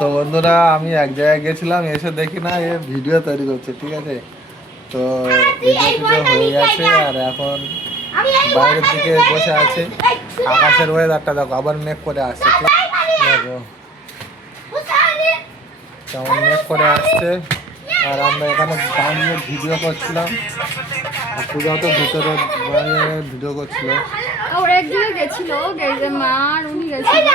তো বন্ধুরা আমি এক জায়গায় গেছিলাম, এসে দেখি না এ ভিডিও তৈরি করছে, ঠিক আছে। তো ভিডিও হয়ে গেছে আর এখন বাইরের দিকে বসে আছে। আকাশের ওয়েদারটা দেখো, আবার মেঘ করে আসছে, দেখো কেমন মেঘ করে আসছে। আর আমরা এখানে দাঁড়িয়ে ভিডিও করছিলাম, পূজা তো ভিতরে দাঁড়িয়ে ভিডিও করছিল। ওরা একদিকে গেছিল মা আর উনি গেছিল,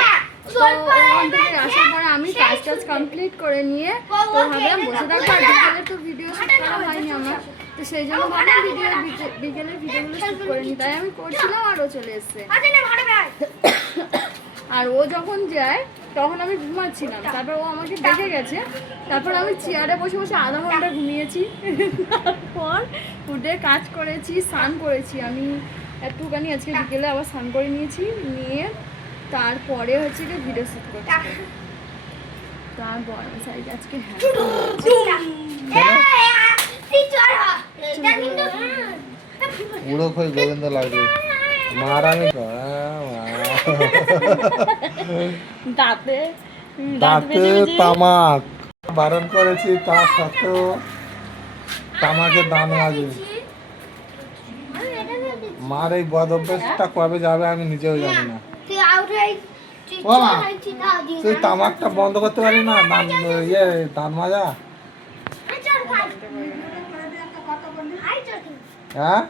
তো ওখান থেকে আসার পরে আমি কাজ কমপ্লিট করে নিয়ে তো ভাবলাম বসে থাকবো। আর বিকেলে তো ভিডিও শ্যুট করা হয়নি আমার, তো সেই জন্য ভাবলাম বিকেলের ভিডিওগুলো শ্যুট করে নিই, তাই আমি করছিলাম আর ও চলে এসছে। আর ও যখন যায় তখন আমি ঘুমাচ্ছিলাম, তারপর ও আমাকে দেখে গেছে। তারপর আমি চেয়ারে বসে বসে আধা ঘন্টা ঘুমিয়েছি, তারপর উঠে কাজ করেছি, স্নান করেছি। আমি একটুখানি আজকে বিকেলে আবার স্নান করে নিয়েছি, নিয়ে তারপরে হচ্ছে কি ভিডিও শ্যুট করছি। তারপর সাইড আজকে উড়ো খই গোবিন্দ লাগবে মারামি দাঁতে দাঁতে তামাক বারণ করেছি, তা সত্ত্বেও তামাকের দান বাজে। মার এই বদ অভ্যাসটা কবে যাবে আমি নিজেও জানি না। তুই তামাকটা বন্ধ করতে পারি না, দান মাজা। হ্যাঁ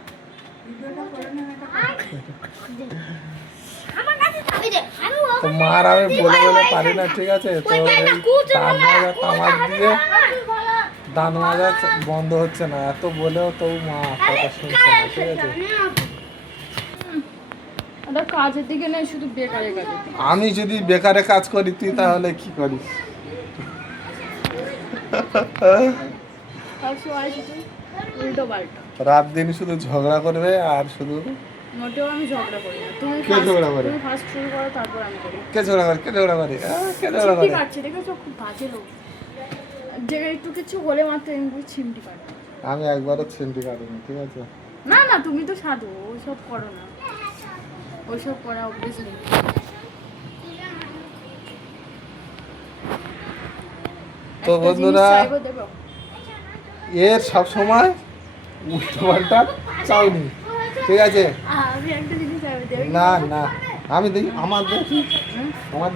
তো মার আমি বলে বলে পারি না, ঠিক আছে। তো দান মাজা তামাক দিয়ে দান মাজা বন্ধ হচ্ছে না, এত বলেও তো মা কথা শুনছে না, ঠিক আছে। কাজের দিকে নেই, শুধু বেকারে কাজ। আমি যদি বেকারে কাজ করি তুই তাহলে কি করিস? উল্টো পাল্টা রাত দিন শুধু ঝগড়া করবে আর শুধু। মোটেও আমি ঝগড়া করি না, তুমি কে ঝগড়া করে? তুমি ফার্স্ট শুরু করো, তারপর আমি করি। কে ঝগড়া করে? কে ঝগড়া করে? কে ঝগড়া করে? চিমটি কাটছে, দেখেছো? খুব বাজে লোক, যে একটু কিছু হলে মাত্র এমনি চিমটি কাটে। আমি একবারও চিমটি কাটিনি, ঠিক আছে। না না, তুমি তো সাধু, ওসব করো না, ওসব করা অভ্যেস নেই। তো বন্ধুরা এর সব সময় উল্টো পাল্টা চাউনি, ঠিক আছে। আমি একটা জিনিস চাইবো, দেবে না না আমি দেখি আমার আমার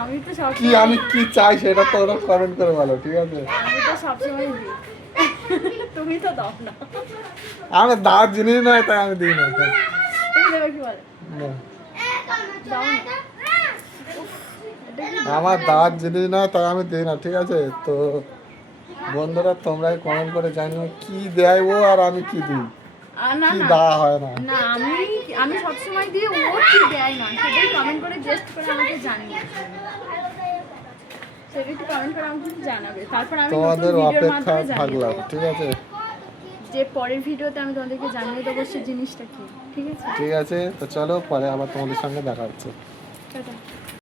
আমি তো সব কি আমি কি চাই সেটা তো ওরা কমেন্ট করে বলো, ঠিক আছে। আমি তো সবসময় দিই, তুমি তো দাও না। আমি দাওয়ার জিনিস নয় তাই আমি দিই না। তুমি দেবে কি বলে? দাও না। আমার দাওয়ার জিনিস নয় তাই আমি দিই না, ঠিক আছে। তো বন্ধুরা তোমরাই কমেন্ট করে জানিও কি দেয় ও আর আমি কি দিই, না কি না দেওয়া হয় না। না, আমি সবসময় দিই, ও কি দেয় না সেটাই কমেন্ট করে গেস্ট করে আমাকে জানিয়ে, সেটা একটু কমেন্ট করে আমাকে জানাবে। তারপর আমি তোমাদের নতুন ভিডিওর অপেক্ষা মাধ্যমে থাকলাম, জানিয়ে ঠিক আছে। যে পরের ভিডিওতে আমি তোমাদেরকে জানিয়ে দেবো সে জিনিসটা কি, ঠিক আছে। ঠিক আছে, তো চলো পরে আবার তোমাদের সঙ্গে দেখা হচ্ছে। টাটা।